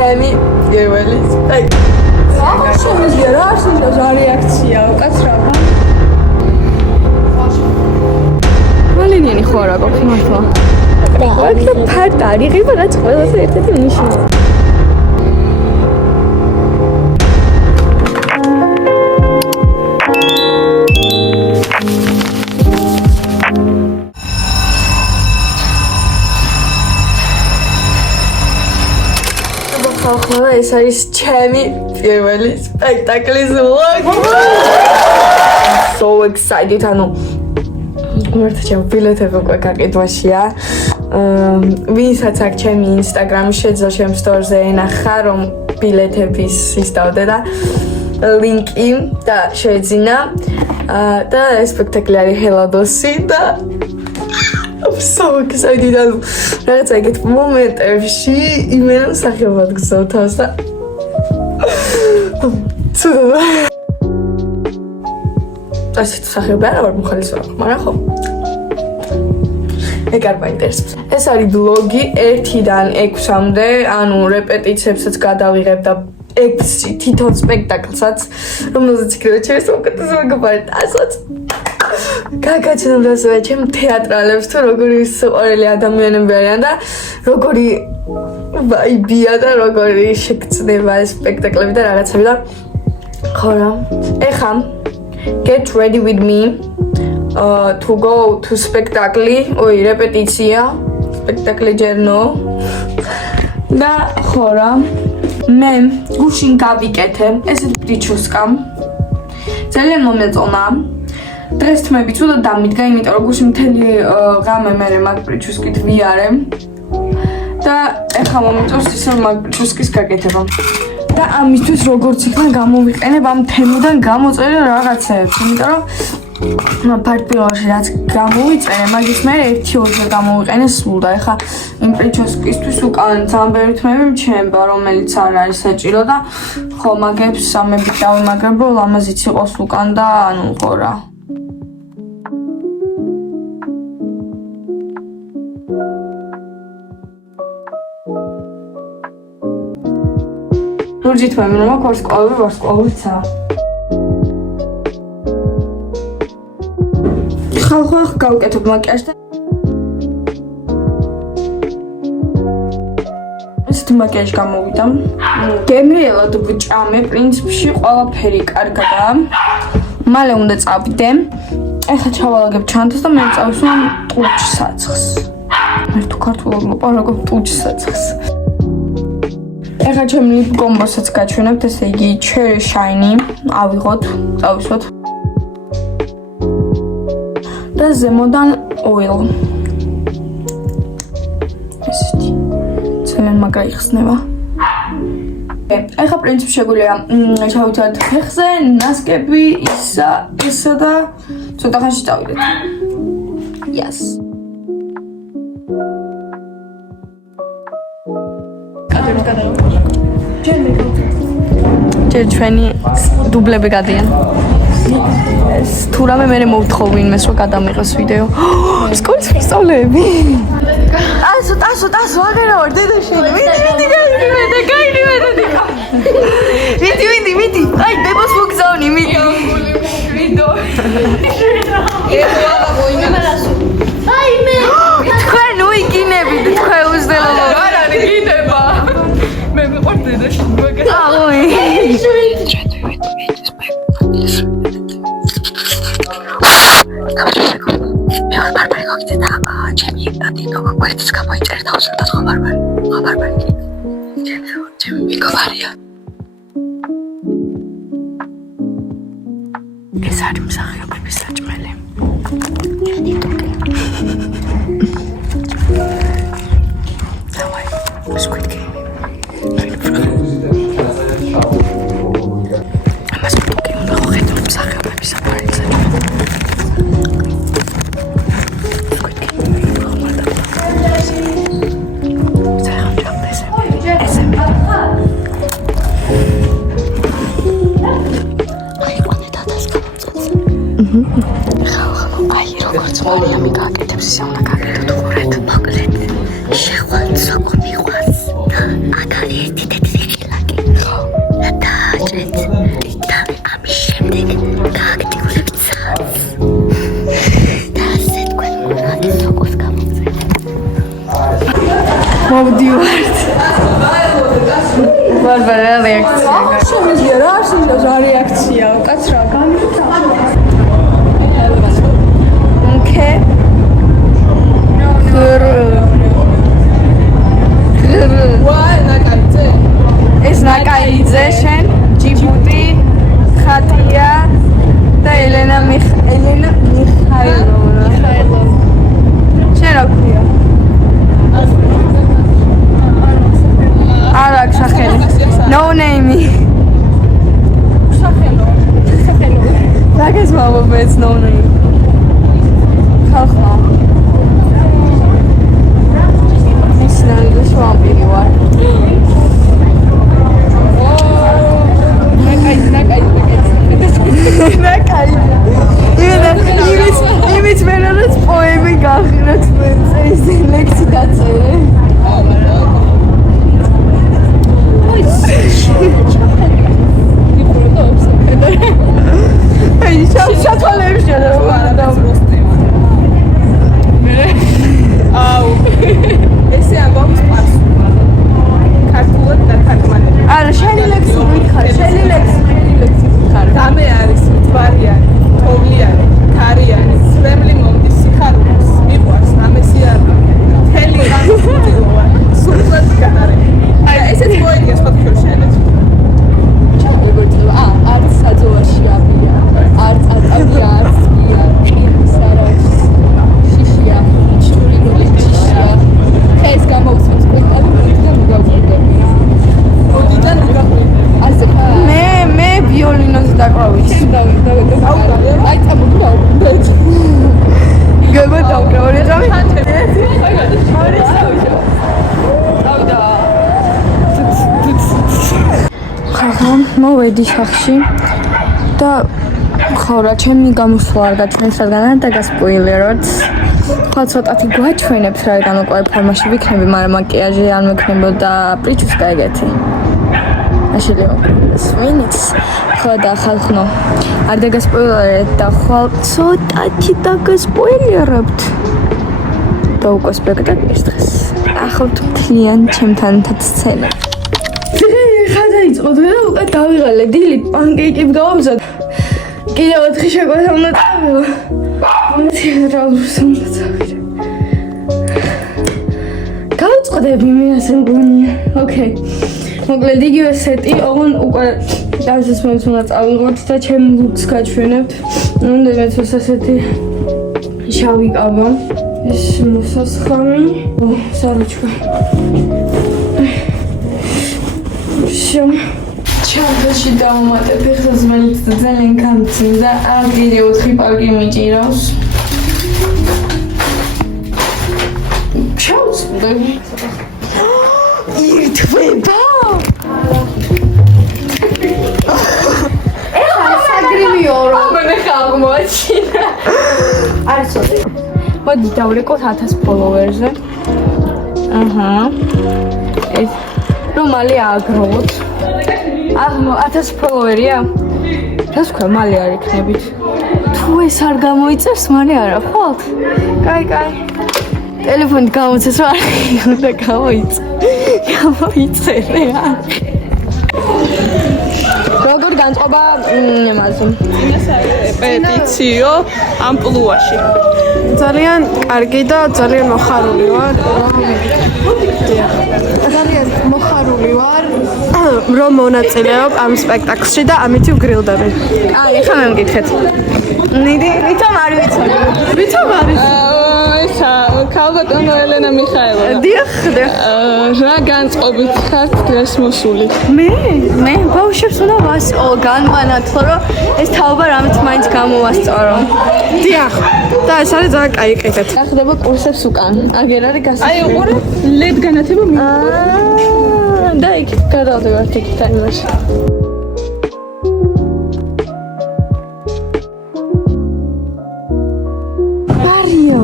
ჩემი პირველი სპექტაკლი. შემიძლია რა არსებობს რეაქცია უკაცრავ. მალინიანი ხო არა გვაქვს მართლა. და ფარტა რიღება რაც ყველაზე ერთ-ერთი ნიშანი. ხალხმა ეს არის ჩემი პირველი სპექტაკლის vlog. So excited ანუ მართლა ბილეთები უკვე გაკეთვაშია. ვინცაც აქ ჩემი ინსტაგრამი შეძლო ჩემ სტორზე ენახა რომ ბილეთების ისდავდე და ლინკი და შეეძინა და სპექტაკლი არის ჰელადოსი და I'm so excited ანუ რაღაცა ეგეთ მომენტებში იმენა მსახიობად გზავ თავს და ასეთ მსახიობი არა ვარ მოხალისეა მაგრამ ხო ეგ არ მაინტერესებს ეს არის ბლოგი 1-დან 6-მდე ანუ რეპეტიციებსაც გადავიღებ და 6 თითოეულ სპექტაკლსაც რომელზეც იქნება ჩემს უკეთეს მეგობარი ასოც გაგაჩნდა ასევე ჩემ თეატრალებს თუ როგორი სიყვარული ადამიანები არიან და როგორი ვაიბია და როგორი შეგწდება ეს სპექტაკლები და რაღაცები და ხო რა ეხა get ready with me to go to spectacle რეპეტიცია სპექტაკლი ჯერნო და ხო რა მე გუშინ გავიკეთე ესეთ პრიჩუსკამ ძალიან მომეწონა დღეს თმები ცუდად დამიდგა, იმიტომ რომ გუშინ მთელი ღამე მე მაგ პრიჩუსკით ვიარე და ეხლა მომიწევს ისე მაგ პრიჩუსკის გაკეთება. და ამისთვის როგორც იქნა გამოვიყენებ ამ თემიდან გამოწერე რაღაცებს, იმიტომ რომ პარტიაში რაც გამოვიწერე, მაგის მე 1-2-ზე გამოვიყენე სულ და ეხლა იმ პრიჩუსკისთვის უკან ძალიან თმები მჩნევა, რომელიც არ არის საჭირო და ხო მაგებს ამებით დავიმაგრებ, რომ ლამაზიც იყოს უკან და ანუ ხო რა. Lurgit mai mult, cu scoală. Xalqqa გავკეთებ მაკიაჟს და ესეთი მაკიაჟი გამოვიდა. გემრიელად ვჭამე, პრინციპში ყველაფერი კარგადაა. მალე უნდა წავიდე. ეხლა ჩავალაგებ ჩანთას და მე წავისვამ ტუჩსაცხს. მე თუ ქართულად მოპარ როგორ ტუჩსაცხს. ეხლა ჩემი კომბოსაც გაჩვენებთ, ესე იგი cherry shiny ავიღოთ, წავისვოთ. და ზემოდან oil. ესეთი. ძალიან მაგრა იხსნება. ეხლა პრინციპი შეგვიძლია ჩავიცვალოთ ფეხზე, ნასკები, ისა და ცოტა ხანში წავიდეთ. Yes. ჯერ ჩვენი დუბლები გადიან. ეს თუ რამე მე მოვთხოვ ვინმეს რომ გადამიღოს ვიდეო. სკოლის ვისწავლები. ასო აღარა ვარ დედაშენი. მიდი. აი ბებოს მოგზავნი, მიდი. ვიდეო. აი მე. თქვენ უიგინებით, თქვენ უზდელო. არ არის გიდება. მე ვიყავ დედაშენი მოგე. აუი. ეს არის მსახიობების საჭმელი. დავაი, Squid Game. ამას უკვე უნდა ხედავ მსახიობების საფარიც. აი როგორც მარიამი გააკეთებს ისე უნდა გააკეთოთ უყურეთ მოკლედ შეხვედრა სოკო მიყვარს აქ ერთი ბარბარა რეაქცია. შემიძლია რა შეიძლება რეაქცია კაცრა გამითა Okay. ეს ნაკაიძე შენ ჯიბუტი ხატია და ელენა მიხაილოვნა შენ რა ქვია არა სახელი no name სახელო რაგეს მამობეც no name ხალხმა ისნაირი შვამპირი ვარ იმით მე რაღაც პოემი გახინოთ ეს ლექსი დაწერე აი შათვალებს შეიძლება აუ ესე ამბობს პარსულად ქართულად და თარგმანები არა შენი ლექსი მითხარ შენი ლექსი მითხარ დამე არის მთვარიანი თოვლიანი ქარიანი სვემლი მომდის სიხარულის მიყვარს ამესი არ მთელი გამოსულოა სულაც განარები აი ესეც პოეტია სხვა შენეთ არც საძოვაში აბია არც ატავია არც ბია სარავს შიშია ჩურინული შიშია ეს გამოუსმენს სპექტაკლი და მოგავყიდები ოდიდან მოგაყვები ასე მე ვიოლინოზე დაკრავით აი წამოგდავდეთ გებადავკრავ ორი ძავი ხახა მოვედი სახში და ხო რა ჩემი გამოსვლა არ გაჩვენს რადგან და გასპოილეროთ ხო ცოტათი გვაჩვენებს რადგან უკვე ფორმაში ვიქნები მაგრამ მაკიაჟი არ მექნებოდა პრიჩუსკა ეგეთი შეიძლება სვინიც ხო და ხალხნო არ დაგასპოილერეთ და ხვალ ცოტათი დაგასპოილერებთ და უკვე სპექტაკლის დღეს ახავთ მთლიან ჩემთან სცენა ხა დაიწყო და უკვე დავიღალე დილით პანკეიკი გავამზად კიდევ 4 შეკვეთა უნდა წავიღო რა უნდა წავიღო გავწყდები მე ასე მგონია ოკეი მოკლედ იგივე სეტი ოღონ უკვე დასასრულს უნდა წავიღოთ და ჩემ ლუკს გაჩვენებთ უნდა მეცოს ასეთი შავი კაბა ეს მოსასხამი საროჩქა ჩარდაში დავუმატებ ეხლას მაინც ძალიან გამწინდა არ კიდევ 4 პარკი მიჭირავს ჩავწვდები ირთვება ეხლა საგრიმიო რომ მე ხალმოაჩინა არის ორი მოდი დავრეკოთ 1000 ფოლოვერზე აჰა ეს რომ მალე აგროვოთ 1000 ფოლოვერია რა თქვა მალე არ იქნებით თუ ეს არ გამოიწერს მალე არა ხო კაი ტელეფონით გამოცეს რა უნდა გამოიწერე როგორ განწყობა იმაზე პეტიციო ამპლუაში ძალიან კარგი და ძალიან მოხარული ვარ ძალიან მოხარული ვარ რომ მონაწილეობ ამ სპექტაკლში და ამითი ვგრილდები აი ხა მე მგითხეთ ნიდი ვითომ არ ვიცოდი ვითომ არის ესა ქალბატონო ელენა მიხაილოვნა დიახ რა განწყობით ხართ დღეს მოსული მე ბავშვებს უნდა განვანათლო რომ ეს თაობა რამით მაინც გამოვასწორო დიახ და ეს არის ძალიან კაი ყიდეთ ახდება კურსებს უკან აგერ არის გასა აი უყურე ლედ განათება და იქ გადავდივართ იქ თაიმაში მარიო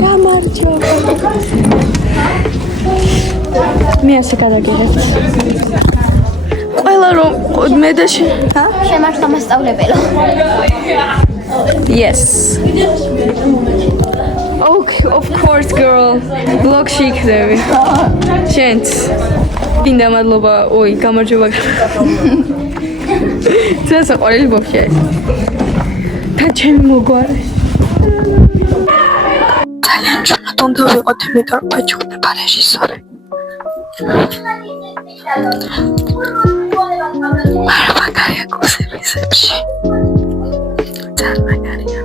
გამარჯობა მე ასე გადაგიღეთ ყველა რომ მე და შემართლა მასწავლებელო yes okay of course girl blog chic there chance დინდა მადლობა, ой, გამარჯობა. ძეს აყოლილი ბოქე. და ჩემი მოგვარე. ძალიან ჩათონდა ვიყოთ, იმიტომ რომ აჩვენება რეჟისორი. მაგარია კოსებისებში. ძალიან მაგარია.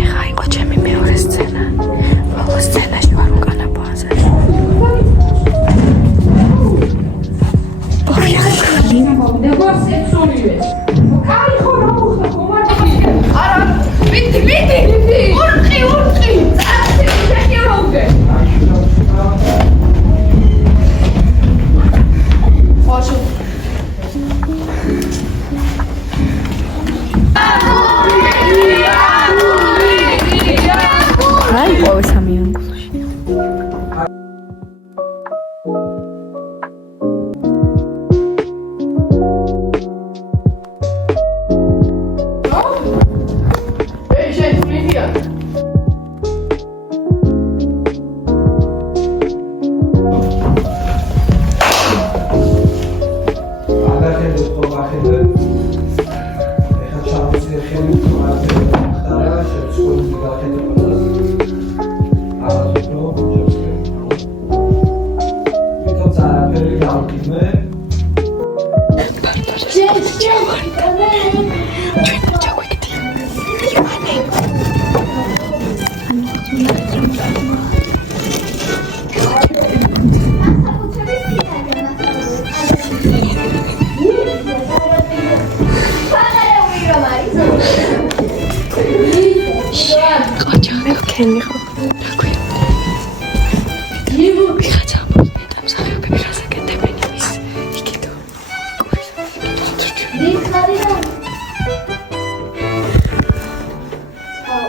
ეხა იყო ჩემი მეორე სცენა. ყველა სცენაში ვარ უკანა ბაზაზე. აი, ყოველ სამი ანგლოში.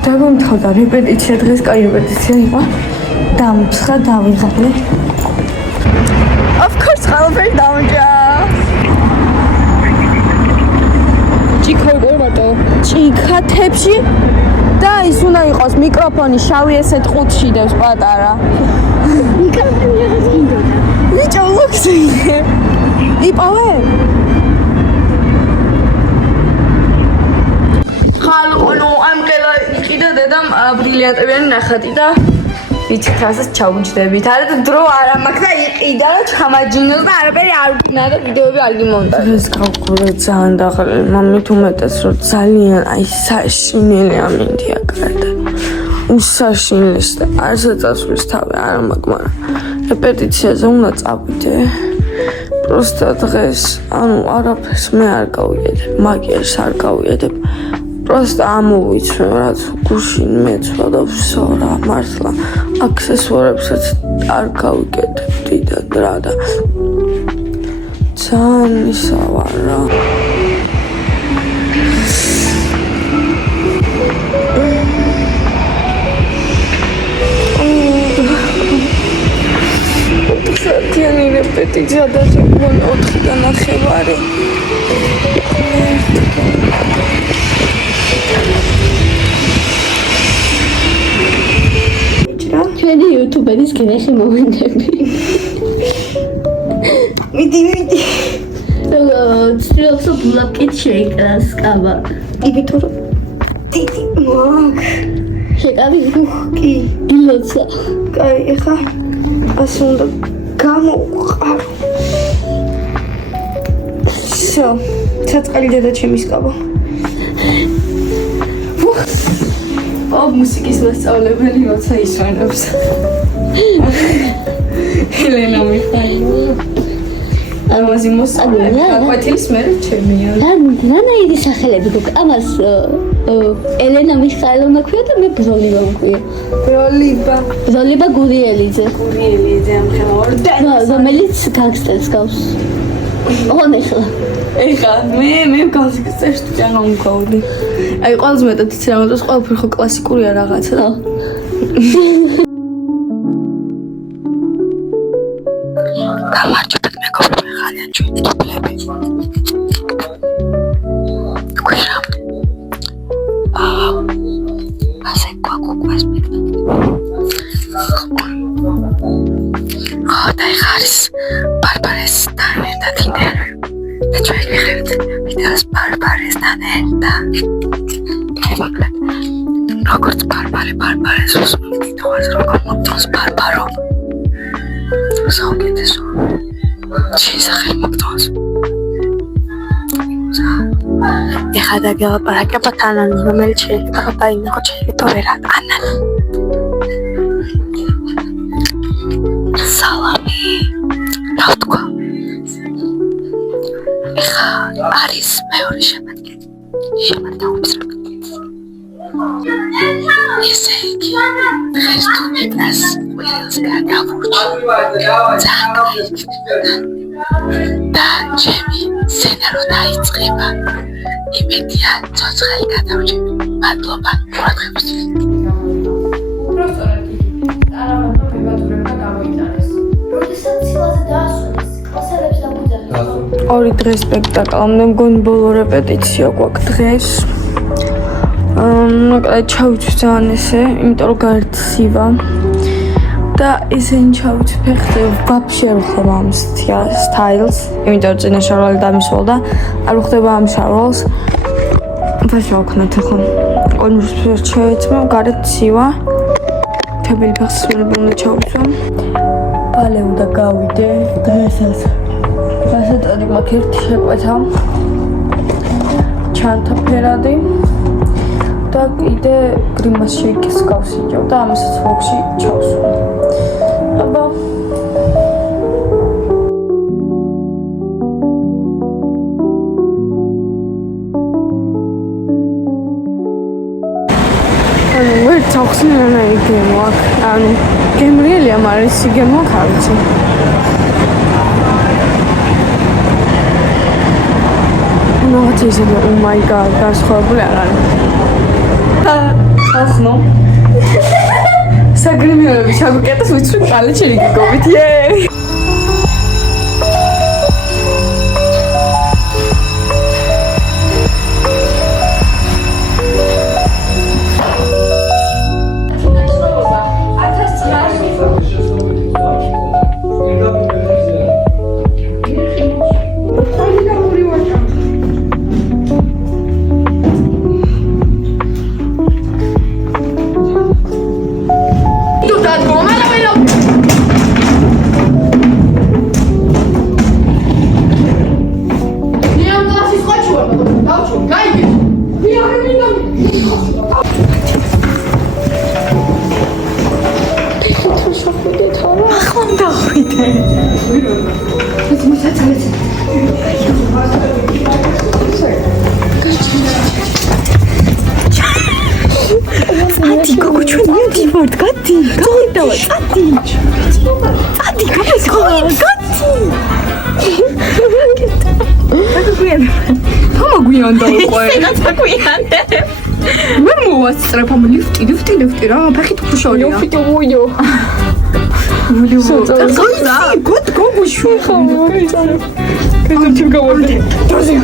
დავამთავრდა რეპეტიცია დღეს, კაი რეპეტიცია იყო. დამცხა დავიღალე. Of course, ყველაფერი დამჭა. ჭიქა გორმატო. ჭიქა თებში და ის უნდა იყოს მიკროფონი შავი ესეთ ყუთში დევს პატარა. მიკროფონი რაღაც გინდოდა. ბიჭო, ლუქსი. იპოვე? ხალხო, ამკელა იყიდა დედამ ბრილიანტებიანი ნახატი და ვიცი ხასაც ჩაუჯდებით. არა და დრო არ მაქვს და იყიდა და ჩამაჯინოს და არაფერი არ ვქნა და ვიდეოები არ გიმონტაჟე. ეს გავყურე ძალიან დაღლილი. მამით უმეტეს რომ ძალიან აი საშინელი ამინდია კარდა. უსაშინლის და არც წასვლის თავი არ მაქვს, მაგრამ რეპეტიციაზე უნდა წავიდე. პროსტა დღეს ანუ არაფერს მე არ გავიედებ, მაგიას არ გავიედებ. Просто ამოვიცნო რაც გუშინ მეცვა და ვსორა მართლა აქსესუარებსაც არ გავიკეთებდი და რა და ძალიან ისავარ რა საათიანი რეპეტიცია და შემდგომ 4:30 ჩვენი იუთუბერის გენეხი მომენტები. მიდი. ცდილობს ბლოკით შეიკრას კაბა. იმიტომ რომ დიდი მაგ. შეკავი კი. ილოცა. კაი, ეხა ასე უნდა გამოვყარო. всё, ცაწყალი დედა ჩემის კაბა. მუსიკის მასწავლებელი როცა ისვენებს. ელენა მიხაილოვა. ამაზე მოსწავლე. კვეთილის მე ჩემია. რანაირი სახელები გქონდა? ამას ელენა მიხაილოვნა ქვია და მე ბროლიბა მქვია. ბროლიბა გურიელიძე. ამ ხელა რომელიც განგსტერს გავს. ოღონდ ეხლა მე განგსტერს ჭანა უმქაუდი. აი ყველაზე მეტად იცი რამოდენს ყველაფერი ხო კლასიკურია რაღაცა და გამარჯვებათ მეგობრებო, ხალიან ჩვენი დუბლები. ქვირა. ასე გვაქვს და ხარის ბარბარესთან ერთად ინტერვიუ. და ჩვენ ვიღებთ ვიდეოს ბარბარესთან ერთად. მოკლედ, როგორც ბარბარეს უსმენთ თავს, როგორ მოგწონს ბარბარო. საუკეთესო. შესახებ მოგწონს. ეხლა დაგელაპარაკებთ ანან, რომელიც შეიძლება დაინახო შეიძლება ვერა ანან. სალამი. რა ვთქვა? ეხლა არის მეორე შემადგენელი. შემადგენლობის ესე იგი, დღეს თუნდაც ყველს გადავურჩი. და ჩემი სცენა რო დაიწყება, იმედია ცოცხალი გადავჭები. მადლობა ყურადღებისთვის. უბრალოდ არამედ მებადურებმა გამოიტანეს. როდესაც სილაზე დაასვენეს, კლასელებს დაგუძახეს. ორი დღე სპექტაკლამდე მგონი ბოლო რეპეტიცია გვაქვს დღეს. მოკლედ ჩავიცვი ძალიან ესე, იმიტომ რომ გარცივა. და ისინი ჩავიცვი ფეხზე ვაფშე არ ხდება ამ სტაილს, იმიტომ რომ წინა შარვალი დამისვალდა, არ ხდება ამ შარვალს. ვაფშე ვქნათ ახლა. კონვერსიას ჩაეცმო, გარეთ ცივა. თებილი ფეხს უნდა ჩავიცვო. ბალე უნდა გავიდე დღესაც. ასეთადი მაქვს ერთი შეკვეთა. ჩანთა ფერადი. და კიდე გრიმას შეიქეს გავსინჯავ და ამასაც ვოქში ჩავსვი. აბა ვერ წახსნენა იგემო აქ. ანუ გემრიელია, მაგრამ ის იგემო აქ არ ვიცი. ნუ შეიძლება oh my god, გასხვავებული არ არის. ახნო საგრიმიოლები ჩაგუკეტეს ვიცი კალეჩერი გიგობით იე სტრაფამ ლიფტი რა ფეხით ხუშორია ლიფტი ვუიო გოდ გოგუშვი ხამო კეთილ გავარდი დოზი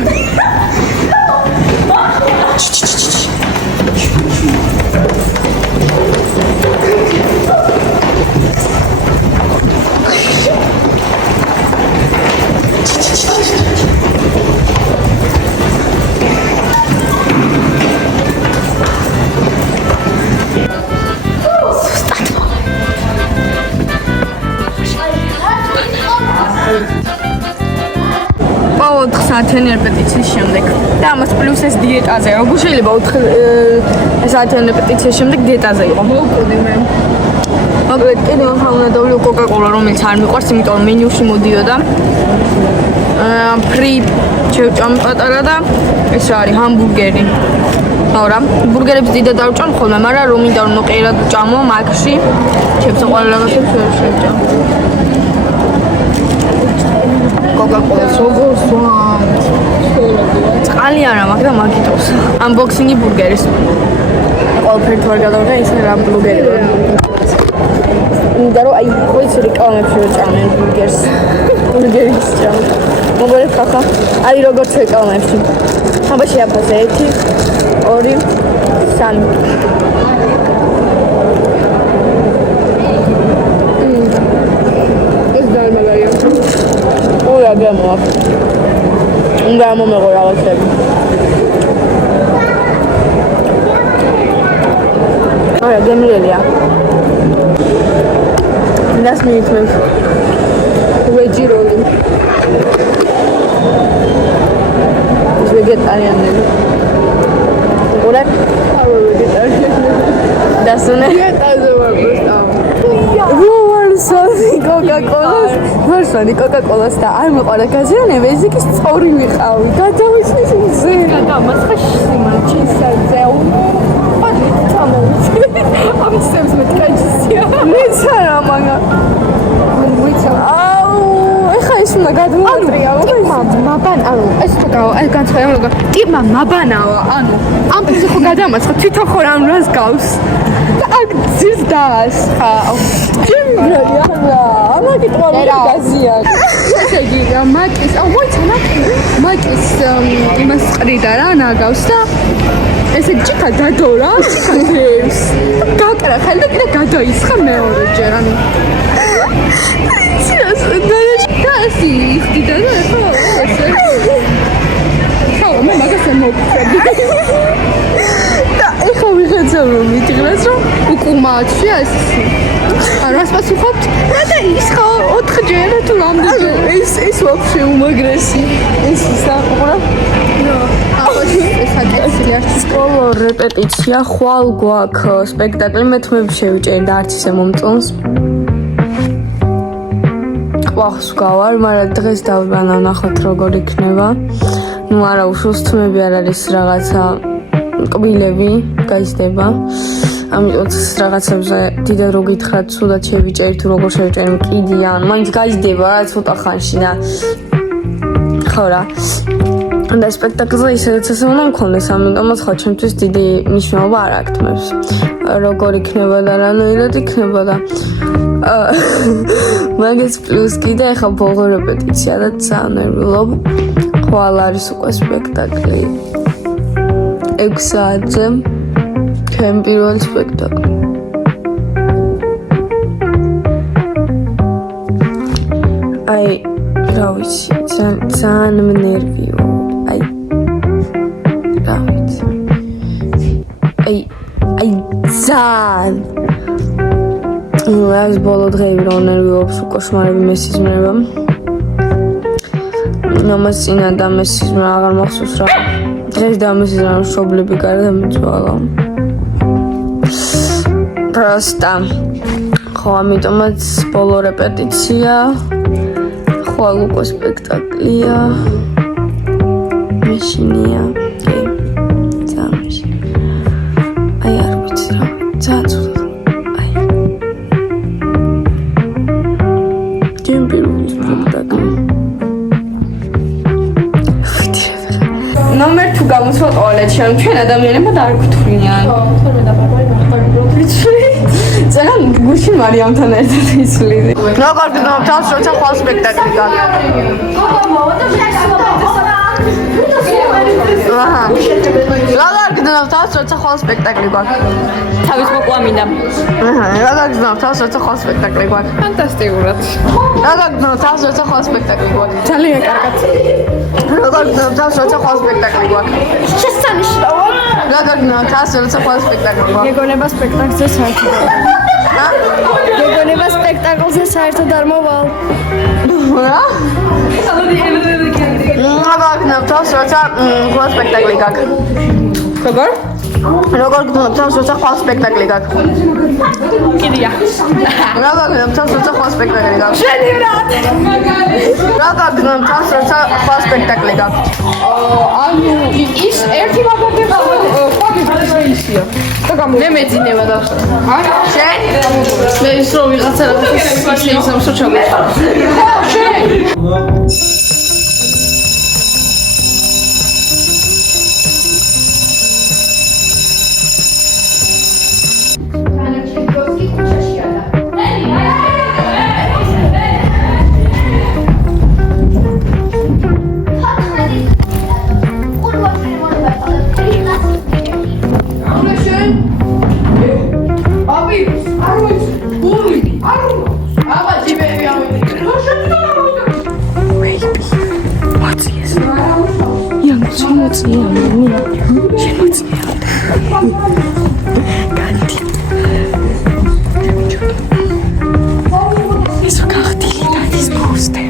საათიანი რეპეტიციის შემდეგ და ამას პლუს ეს დიეტაზე როგორ შეიძლება 4 საათიანი რეპეტიციის შემდეგ დიეტაზე იყო მოვკვდი მე მოკლედ კიდევ ახლა უნდა დავლიო კოკაკოლა რომელიც არ მიყვარს იმიტომ რომ მენიუში მოდიოდა ფრი შევჭამ პატარა და ეს არის ჰამბურგერი მაგრამ ბურგერებს დიდად არ ვჭამ ხოლმე მაგრამ რომ მინდა რომ ყერად ვჭამო მაქში ჩემს ყველა რაღაცებს შევჭამ კოკაკოლას როგორც წყალი არა მაქვს და მაგიტოს unboxing-ი ბურგერის ყველაფერთ ვარ გადავიღე ისე რა ბლოგერი ვარ მინდა რომ აი ხო ის რეკლამებში ვეჭამენ ბურგერს ბურგერის ჭამ. მოგორეთ ხახა. აი როგორც ეკალმებში. აბა შეაფასე 1 2 3. ეს დაიმაგარია. ой, გემოა. უნდა მომეღო რაღაცები. ой, გემრიელია. Das მიიწევს. ვეჯი როლი. ეს ვეგეტარიანები. უყურე? აუ ვეგეტარიანები. დასუნე? ეტაზე ვარ просто. ვარსანი კოკაკოლას. ვარსანი კოკაკოლას და არ მოყარა გაზიანება, ეს იქ სწორი ვიყავი. გადავიშლის მზე. გადამასხაში მაჩისაზე. ამ ცემს მე ტრაჯესია. მეცარა მაგა. აუ, ეხა ის უნდა გადმოატრიალო. მაბან, ანუ ეს ხო განცხადება როგორ. ტიპმა მაბანავა, ანუ ამ ფულზე ხო გადამაცხა, თვითონ ხო რამ რას გავს. და აქ ძირს დაასხა. ჯემრია, ამაგი ტყავი გაზიან. ესე იგი, მაკის, აუ მოიცა მაკის იმას ყრიდა რა, ნაგავს და ესე ჭიქა დადორა, ჩიქადებს. გაკრა ხელი და კიდე გადაისხა მეორეჯერ, ანუ ცირას და ესე იხდიდა და ეხა ესე. ხო, მე მაგას მოვწევდი. და ეხა ვიღაცა რომ მითხრას რომ უკუმაჩია ეს. რას პასუხობთ? და ის ხო 4ჯერ თუ რამდენი? ეს ვაფშე უმაგრესი. ეს საყურა. სკოლო რეპეტიცია ხვალ გვაქვს სპექტაკლი მე თმები შევიჭერი და არც ისე მომწონს ყვახს გავარ მაგრამ დღეს დავბანა ნახოთ როგორ იქნება ნუ არა უშულს თმები არ არის რაღაცა კბილები გაიზრდება ამიტომ რაღაცებზე დიდად რო გითხრათ სულად შევიჭერი თუ როგორ შევიჭერი კიდია მაინც გაიზრდება რა ცოტა ხანში და ხო რა და სპექტაკლზე ისედაც ასე უნდა მქონდეს, ამიტომაც ხო ჩემთვის დიდი მნიშვნელობა არ აქტმევს. როგორ იქნება და რანაირად იქნება და მაგის პლუს კიდე ახლა ბოლო რეპეტიცია და ძალიან ნერვიულობ. ხვალ არის უკვე სპექტაკლი 6 საათზე. ჩემი პირველი სპექტაკლი. აი, რა ვიცი, ძალიან ნერვიო. ძალიან ეს ბოლო დღეები რომ ნერვიობს უკოშმარები მესიზმრება ამას წინა და მესიზმრა აღარ მახსოვს რა დღეს დამესიზმრა რომ შობლები გარდა მიწვალა პროსტა ხო ამიტომაც ბოლო რეპეტიცია ხვალ უკვე სპექტაკლია მეშინია ნომერ თუ გამოსვა ტუალეტში, ან ჩვენ ადამიანებმა არ გვთვლიან. ხო, თორე და ბარბარე ნახევარი. ძალიან გუშინ მარიამთან ერთად იცვლი. როგორ გქონდა თავს როცა ხვალ სპექტაკლი გაქვს. აჰა. როგორ გქონდა თავს როცა ხვალ სპექტაკლი გაქვს. თავის მოკლა მინდა. აჰა. როგორ გქონდა თავს როცა ხვალ სპექტაკლი გაქვს. ფანტასტიკურად. როგორ გქონდა თავს როცა ხვალ სპექტაკლი გაქვს. ძალიან კარგად. როგორ გქონდა თავს როცა ხვალ სპექტაკლი გაქვს. შესანიშნავად. როგორ გქონდა თავს როცა ხვალ სპექტაკლი გაქვს. გეგონება სპექტაკლზე საერთოდ. გეგონება სპექტაკლზე საერთოდ არ მოვალ. რა? როგორ გქონდა თავს როცა ხვალ სპექტაკლი გაქვს. როგორ? როგორ გქონდა თავს როცა ხვალ სპექტაკლი გაქვს. კიდია. როგორ გქონდა თავს როცა ხვალ სპექტაკლი გაქვს. შედივრად. როგორ გქონდა თავს როცა ხვალ სპექტაკლი გაქვს. ანუ ის ერთი მაგარდება ფაგებია. მე მეძინება და შენ? მე ის რომ ვიღაცა შეიძლება ჩავიწყო. ხო, შენ. მოწიეს. იანო შემოწია მე. შემოწია. განდი. ისო გახდილი და ის პოსტი.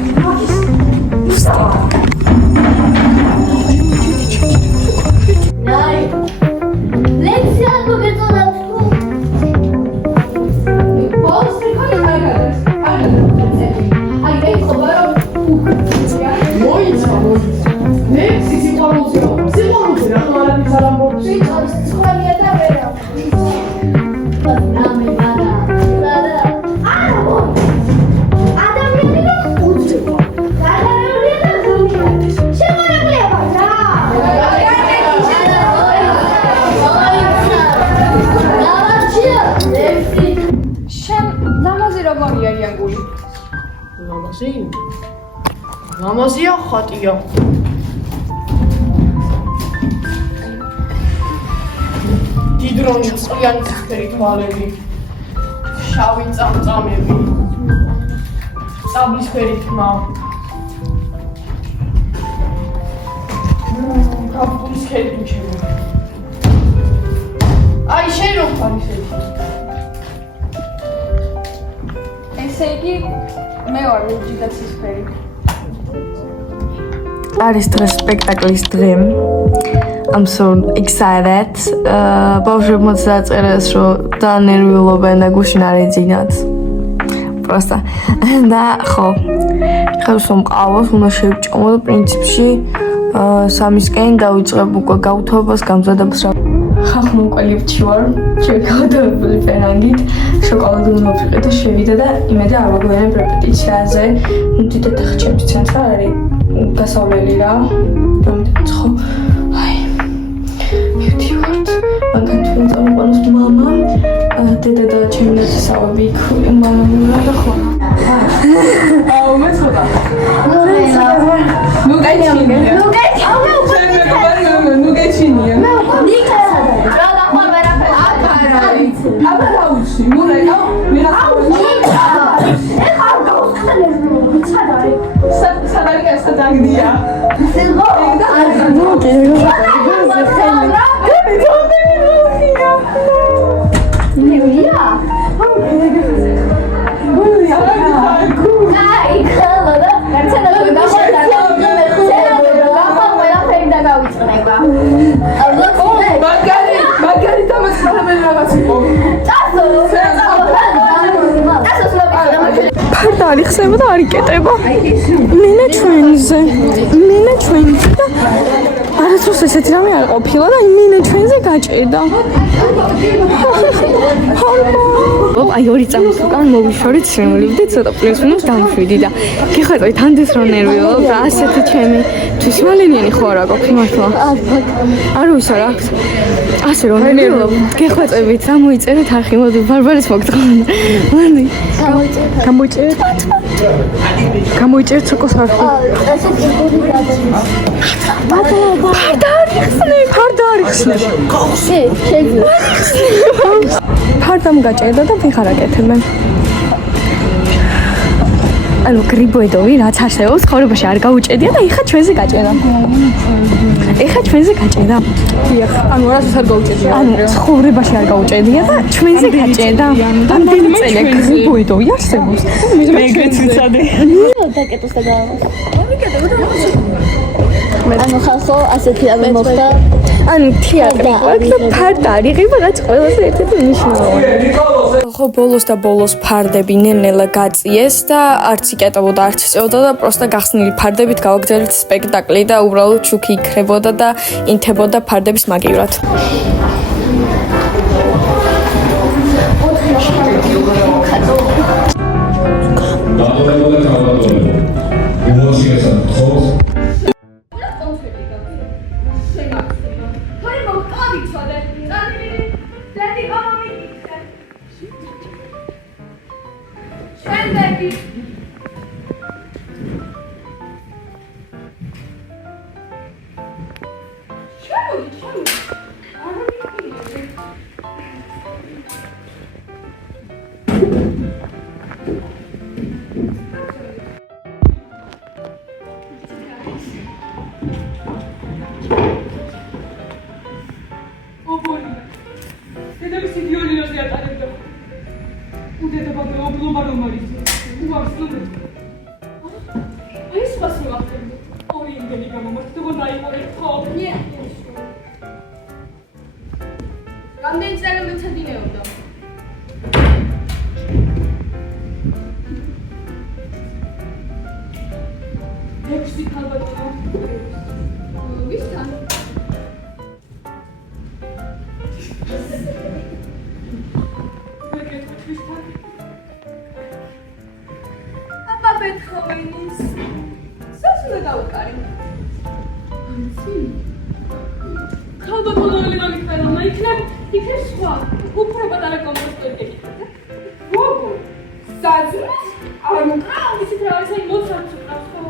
Namazia xatია. დიდრონი წყლიანი ციხერი თვალები. შავი წამწამები. წაბლისფერი თმა. კაფტურისფერი კუჩები. აი შენ რომ ხარ ისეთი. ესე იგი მე ვარ ჯიდაცისფერი. არის დღეს სპექტაკლის დღე. I'm so excited. ბავშვებმა დაწერეს რომ დანერვიულობენ და გუშინ არ ეძინათ. Просто და ხო. ხავს რომ ყავს უნდა შევჭამო და პრინციპში სამისკენ დავიწყებ უკვე გაუთოვებას გამზადებას რა. ხახუნ კოლექტივი ვარ. შევკავდებული ფერანგით. შოკოლადი უნდა ვიყიდე და შევიდა და იმედი არ ვაგვიანებ რეპეტიციაზე. დიდად ხჭებს ცენტრ არის. გასავლელი რა. გამიწ ხო. აი. მივდივართ. მაგან თქვენ წამოყანოს მამა, დედა და ჩემი ნაცისავები იქ მამამულა და ხო. აუ მე ცოტა. ნუ გაიჩინია. ნუ გაიჩინია. ნიკა. რა დახმარ ვერაფერი. აბა დაუჩი. მურეკა. მირა. ეხა გავხსენებ. სადარი. სადარი სადაგდია. სილღო. ფარდალი ხსება და არ იკეტება. მენა ჩვენზე და არასდროს ესეთი რამე არ ყოფილა და მენა ჩვენზე გაჭირდა. აი ორი წამის უკან მოვიშორეთ შემოვლივდი ცოტა პლუსმინუს დამშვიდი და გიხარდეთ ამდენს რომ ნერვიულობ და ასეთი ჩემი თვისმალენიანი ხო არა გქონდა მართლა. არ ვიცი რა აქვს. ასე რომ ნერვიულობ გეხვეწებით გამოიწერეთ არხი მოდი ბარბარეს მოგწონდა. მოდი გამოიწერეთ სოკოს არხი. ფარდამ გაჭერდა და ვიღარ აკეთებენ. ანუ გრიბოედოვი რაც არსებობს ცხოვრებაში არ გაუჭედია და ეხა ჩვენზე გაჭერდა. დიახ, ანუ რასაც არ გაუჭედია. ანუ ცხოვრებაში არ გაუჭედია და ჩვენზე გაჭერდა. ამდენი წელი გრიბოედოვი არსებობს. მე ეგრეც ვიცოდი. დაკეტოს და გავამოს. ანუ ხალხო ასეთი რამე მოხდა. ანუ თეატრი ყავდა ფარდა არიღება რაც ყველაზე ერთ-ერთი მნიშვნელოვანი. ხო ბოლოს და ბოლოს ფარდები ნელ-ნელა გაწიეს და არც იკეტებოდა არც წეოდა და პროსტა გახსნილი ფარდებით გავაგზავნეთ სპექტაკლი და უბრალოდ ჩუქი იქრებოდა და ინთებოდა ფარდების მაგივრად. დედამის იდეოლოგიაზე ატარებდა. უდედება მეუბნობა რომ არის. უარსლობ. აი ეს მას მოახერხე. ორი იმდენი გამომართება დაიყარე ხო? რამდენი წელი მეცადინეობდა? ექვსი ქალბატონო. ვისთან? აბა ბეთჰოვენის სას უნდა დავუკარი? ქალბატონო ლევანი ხანა იქნებ სხვა უფრო პატარა კომპოსტერი გეკითხეთ. როგორ? საძმოს? არ უკრავ ისეთ რაღაცა მოცარდს უკრავს ხო?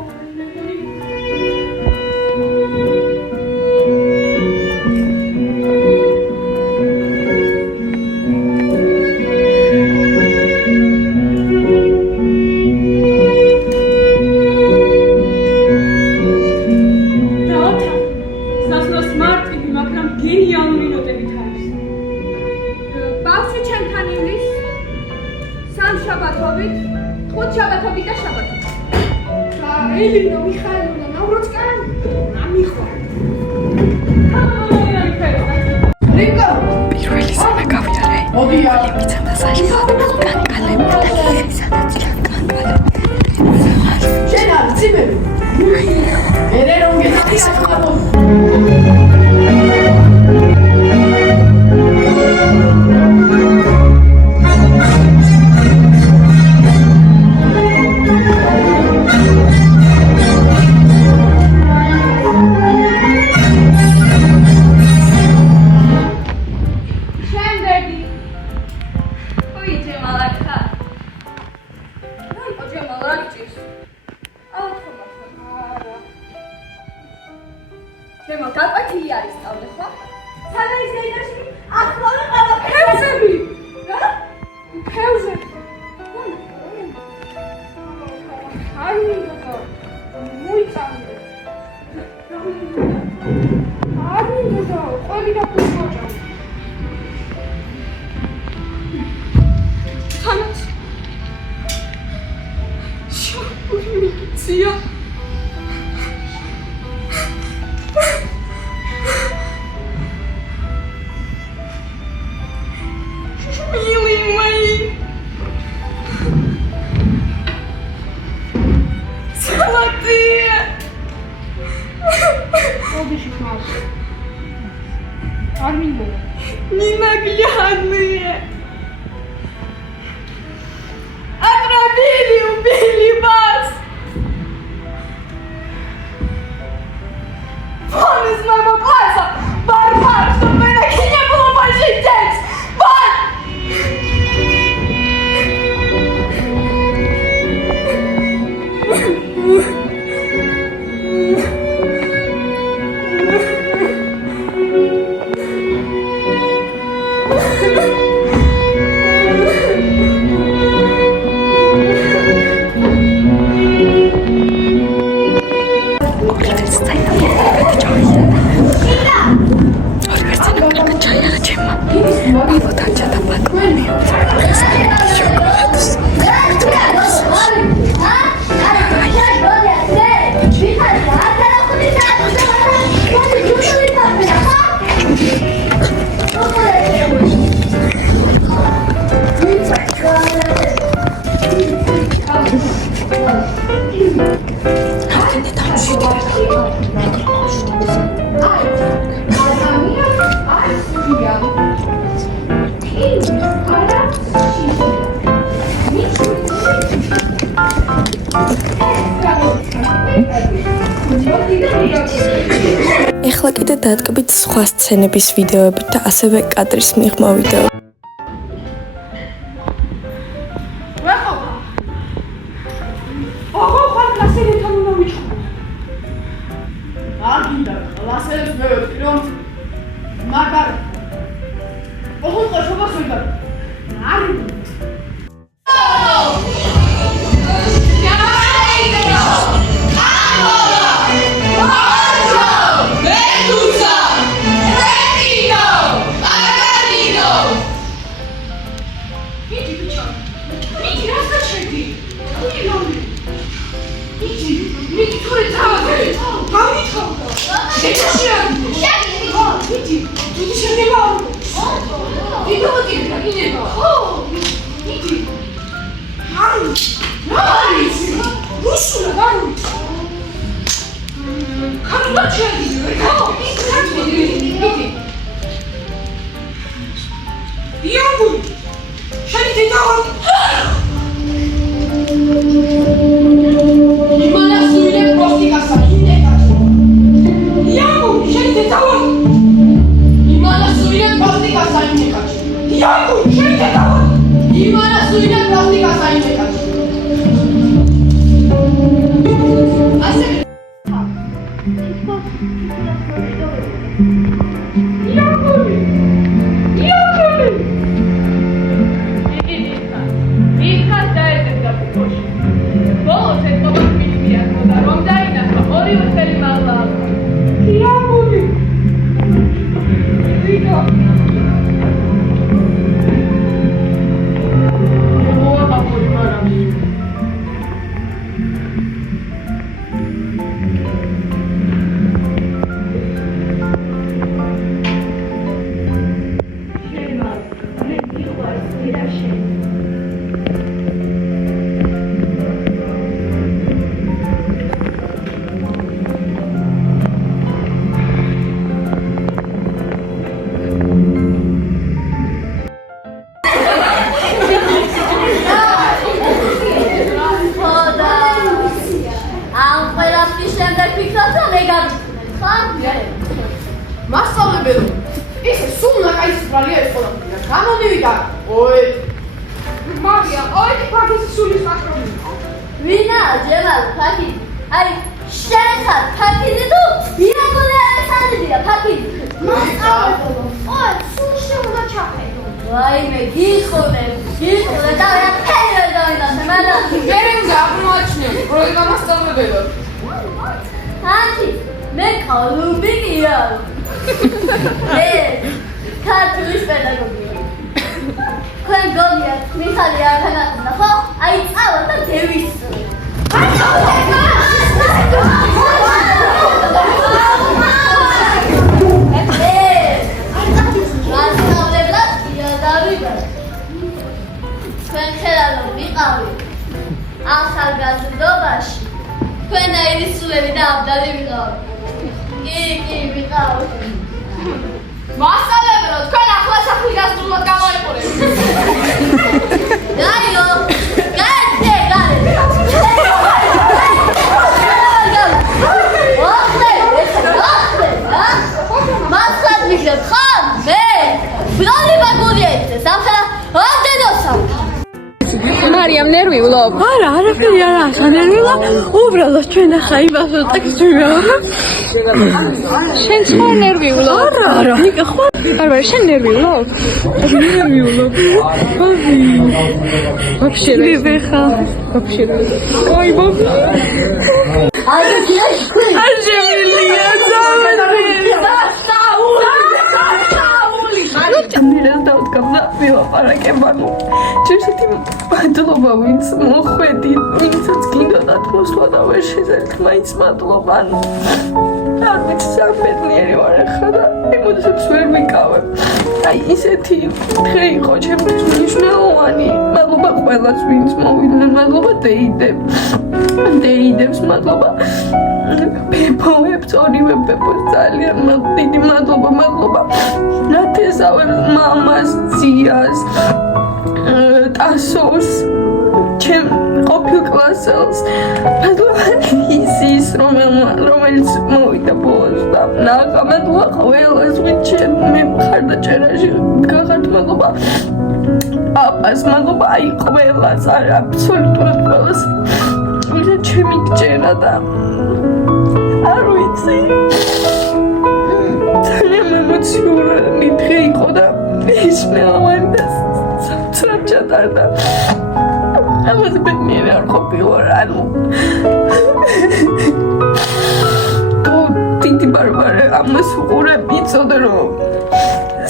ეხლა კიდე დატკბით სხვა სცენების ვიდეოებით და ასევე კადრის მიღმა ვიდეო. მასწავლებელო, ისე სულ ნაკაისბრალია ეს ყველაფერი. გამოდივიდა. ой, მარია, ой, ფაქიზი სულის მასწავლებელი. ვინა, ჯემალ, ფაქიზი. აი, შენ ხარ ფაქიზი თუ ირაკული ალექსანდრია, ფაქიზი. მასწავლებელო, ой, სულ შეუდა ჩახედო. ვაიმე, გიხურე და რა ფერი დავინახე, მაგრამ მე უნდა აღმოაჩინო, პროექტა მასწავლებელო. ანთი, მე კოლუმბია. ქართულის პედაგოგია. თქვენ გონიათ, მიხალი არ თანახმდა, ხო? აი, წავა და დევისწრო. მასწავლებლად იადავიდა. თქვენ ხელალო ვიყავით. ახალგაზრდობაში თქვენაირი სულები და აბდალი ვიყავით. კი, ვიყავით. მასწავლებელო, თქვენ ახლა საფრთხილგაზრდულად გამოიყურეთ. გაიო, გაიძე, გაიძე. მასწავლებლად მიხდეთ, ხო? მე ბრალება გულიეთზე, სამხელა ამდენოსა. მარიამ ნერვიულობ? არა, არაფერი არ ახლა ნერვიულა. უბრალოდ ჩვენ ახლა იმას ტექსტს ვიმეორებ. შენ სხვა ნერვიულობ? არა. ნიკა ხო? არა, შენ ნერვიულობ? ნერვიულობ. Вообще. Вибеха. Вообще. Ой, бабу. ამირას დაუდგამდა მილაპარაკე მანუ ჭირსეთი მადლობა ვინც მოხვედი ვინცაც გინდოდა თმოსვლა და ვერ შეძლეთ მაინც მადლობა არ ვიცი სამედნიერი ვარ ახლა და ემოციებს ვერ ვიკავებ აი ისეთი დღე იყო ჩემთვის მნიშვნელოვანი მადლობა ყველას ვინც მოვიდნენ მადლობა დეიდებს მადლობა პეპოებს ორივე პეპოს ძალიან დიდი მადლობა ნათესავებს მამას ძიას ტასოს ჩემ ყოფილ კლასელს მადლობა ისის რომელიც მოვიდა ბოლოს და ნახა მადლობა ყველას ვინც მე მხარდაჭერაში გახართ მადლობა პაპას მადლობა აი ყველას აბსოლუტურად ყველას ვინც ჩემი გჯერა და არ ვიცი ძალიან ემოციური დღე იყო და მნიშვნელოვანი და სამწრად ჩატარდა ამაზე ბედნიერი არ ყოფილა ანუ დიდი ბარბარე ამას უყურებ იცოდე რომ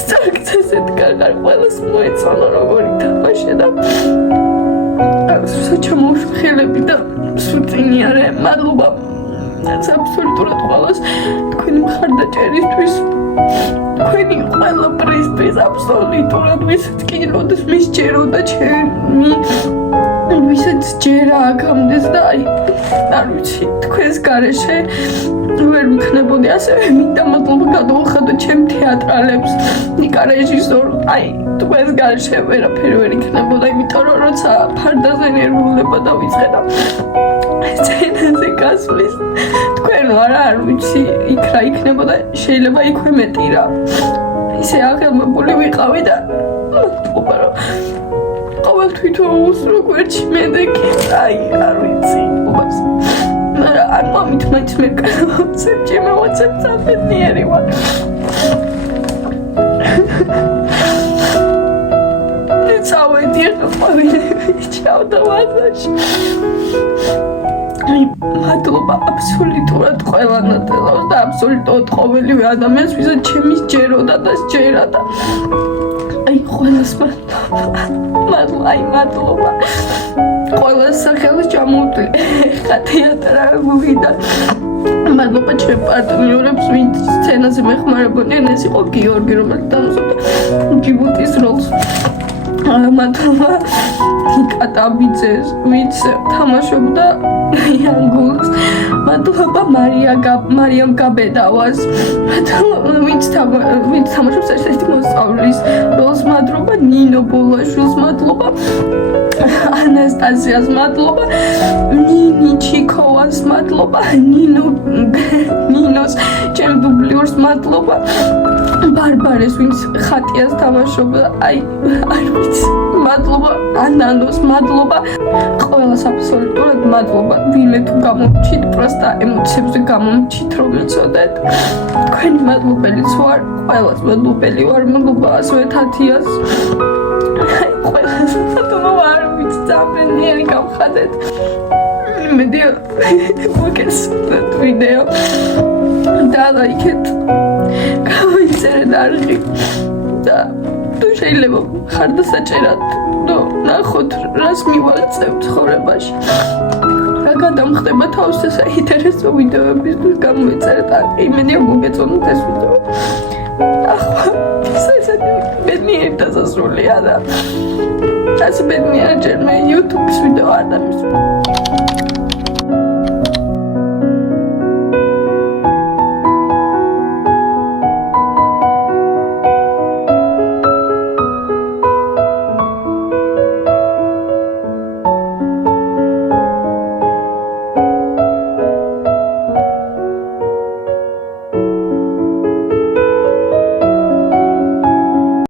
სარკცესეთ გაგარ ყველას მოეწონა როგორი თამაშე და საჩამოშვი ხელები და სუწინიარე მადლობა აბსოლუტურად ყველას თქვენი მხარდაჭერისთვის თქვენი ყველაფრისთვის აბსოლუტურად ვისაც კი როდეს მისჯეროდა ჩემი ვისაც მაინც ჯერა აქამდეც და აი არ ვიცი თქვენს გარეშე ვერ მიქნებოდი ასევე მინდა მადლობა გადავუხადო ჩემ თეატრალებს ნიკა რეჟისორ აი თქვენს გარეშე ვერაფერი ვერ იქნებოდა იმიტომ რომ როცა ფარდაზე ნერვულება დავიწყე და სცენაზე გასვლის თქვენ არ ვიცი იქ რა იქნებოდა შეიძლება იქვე მეტი რა ისე აღელმებული ვიყავი და მადლობა რომ ყოველ თვითონს როგორ ჩიმედეკი აი არ ვიცი უბას მაგრამ არ მომით მაინც მე გავაცებ ჩემო ვაცებ საფედნიერი ვარ წავედი ყვავილები ჩავდა ვაზაში მადლობა აბსოლუტურად ყველანაირად და აბსოლუტურად ყოველივე ადამიანს ვისაც ჩემი სჯეროდა და სჯერა და აი ყველას მადლობა ყველას სახელს ჩამოვთვლი ხა თეატრალური და მადლობა ჩემ პარტნიორებს ვინც სცენაზე მეხმარებოდნენ ეს იყო გიორგი რომელიც დამზადდა ჯიბუტის როლს მადლობა კატაბიძეს ვინც თამაშობდა ანგულს მადლობა მარიამ გაბედავას ვინც თამაშობს ერთ-ერთი მოსწავლის როლს მადლობა ნინო ბოლაშვილს მადლობა ანასტაზიას მადლობა ნინი ჩიკოვას მადლობა ნინოს ჩემ დუბლიორს მადლობა ბარბარეს ვინც ხატიას თამაშობდა აი არ ვიცი მადლობა ანანოს მადლობა ყველას აბსოლუტურად მადლობა ვინმე თუ გამომჩით პროსტა ემოციებზე გამომჩით რომ იცოდეთ თქვენი მადლობელიც ვარ ყველას მადლობელი ვარ მადლობა ასევე თათიას აი ყველას მადლობა არ ვიცი ძაბენიერი გავხადეთ იმედია მოგესურვეთ ვიდეო და ლაიქეთ გამოიწერეთ არხი და თუ შეიძლება ხარდასაჭერად ნახოთ რას მივაღწევ ცხოვრებაში რა გადამხდება თავს ეს საინტერესო ვიდეოებისთვის გამოიწერეთ არხი იმედია მოგეწონათ ეს ვიდეო ახლა ისეთი ბედნიერი დასასრულია და ასე ბედნიერი ჯერ მე YouTube-ის ვიდეო არ დამისვენ